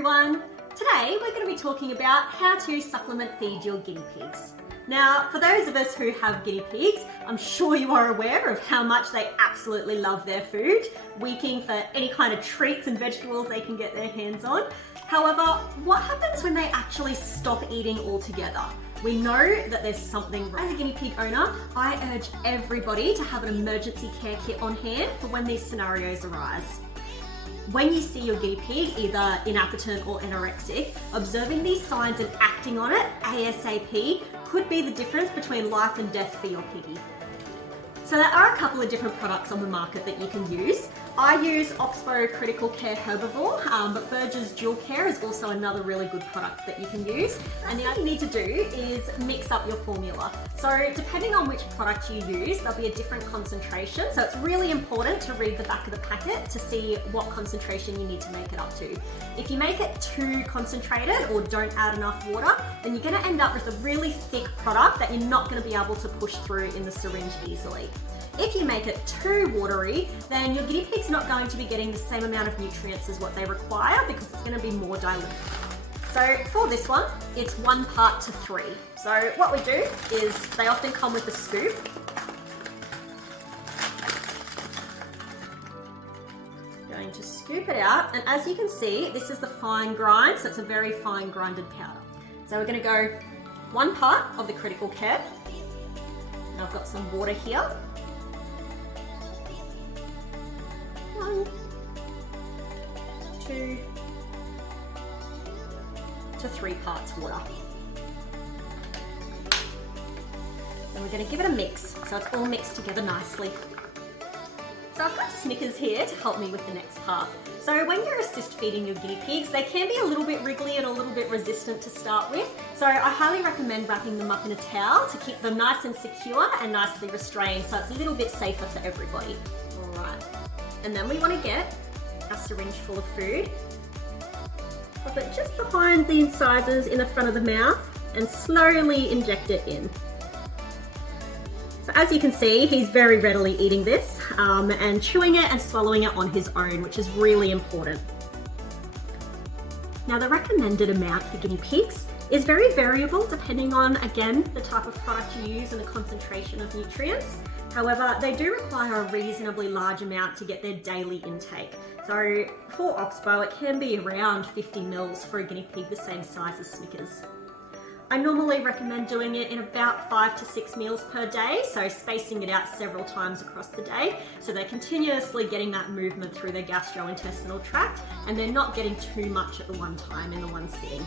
everyone! Today we're going to be talking about how to supplement feed your guinea pigs. Now, for those of us who have guinea pigs, I'm sure you are aware of how much they absolutely love their food, weaking for any kind of treats and vegetables they can get their hands on. However, what happens when they actually stop eating altogether? We know that there's something wrong. As a guinea pig owner, I urge everybody to have an emergency care kit on hand for when these scenarios arise. When you see your guinea pig either inappetent or anorexic, observing these signs and acting on it ASAP could be the difference between life and death for your piggy. So there are a couple of different products on the market that you can use. I use Oxbow Critical Care Herbivore, but Burge's Dual Care is also another really good product that you can use. And the other thing you need to do is mix up your formula. So depending on which product you use, there'll be a different concentration. So it's really important to read the back of the packet to see what concentration you need to make it up to. If you make it too concentrated or don't add enough water, then you're gonna end up with a really thick product that you're not gonna be able to push through in the syringe easily. If you make it too watery, then your guinea pig's not going to be getting the same amount of nutrients as what they require because it's going to be more diluted. So for this one, it's 1 part to 3. So what we do is they often come with a scoop. Going to scoop it out, and as you can see, this is the fine grind, so it's a very fine grinded powder. So we're going to go 1 part of the Critical Care. And I've got some water here. 1, 2 to 3 parts water. And we're going to give it a mix so it's all mixed together nicely. So I've got Snickers here to help me with the next part. So when you're assist feeding your guinea pigs, they can be a little bit wriggly and a little bit resistant to start with. So I highly recommend wrapping them up in a towel to keep them nice and secure and nicely restrained so it's a little bit safer for everybody. Alright. And then we want to get a syringe full of food, pop it just behind the incisors in the front of the mouth and slowly inject it in. So as you can see, he's very readily eating this and chewing it and swallowing it on his own, which is really important. Now the recommended amount for guinea pigs is very variable depending on, again, the type of product you use and the concentration of nutrients. However, they do require a reasonably large amount to get their daily intake. So for Oxbow, it can be around 50 mils for a guinea pig the same size as Snickers. I normally recommend doing it in about 5 to 6 meals per day, so spacing it out several times across the day, so they're continuously getting that movement through their gastrointestinal tract, and they're not getting too much at the one time in the one sitting.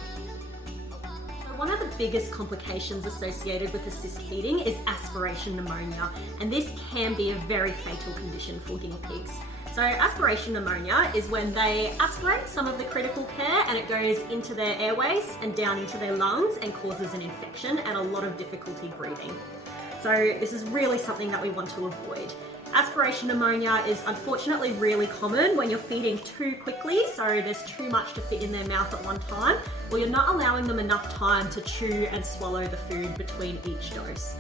One of the biggest complications associated with assist feeding is aspiration pneumonia, and this can be a very fatal condition for guinea pigs. So aspiration pneumonia is when they aspirate some of the critical care and it goes into their airways and down into their lungs and causes an infection and a lot of difficulty breathing. So this is really something that we want to avoid. Aspiration pneumonia is unfortunately really common when you're feeding too quickly, so there's too much to fit in their mouth at one time, or you're not allowing them enough time to chew and swallow the food between each dose.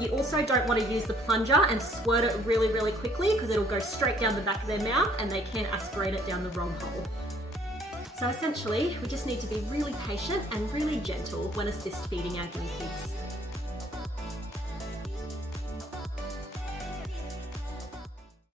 You also don't want to use the plunger and squirt it really quickly because it'll go straight down the back of their mouth and they can aspirate it down the wrong hole. So essentially, we just need to be really patient and really gentle when assist feeding our guinea pigs.